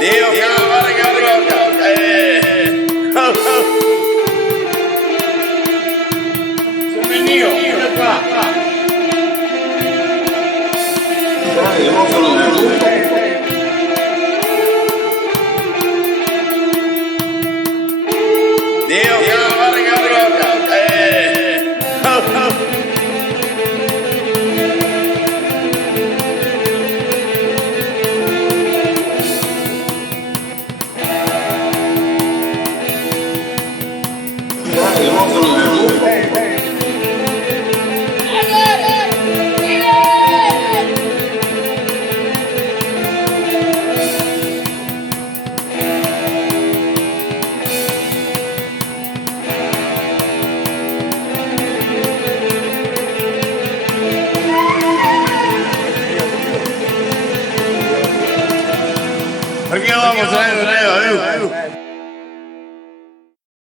Dio cavolo che brocca! Sono io, vieni qua! Dio cavolo che brocca! Perché vamos a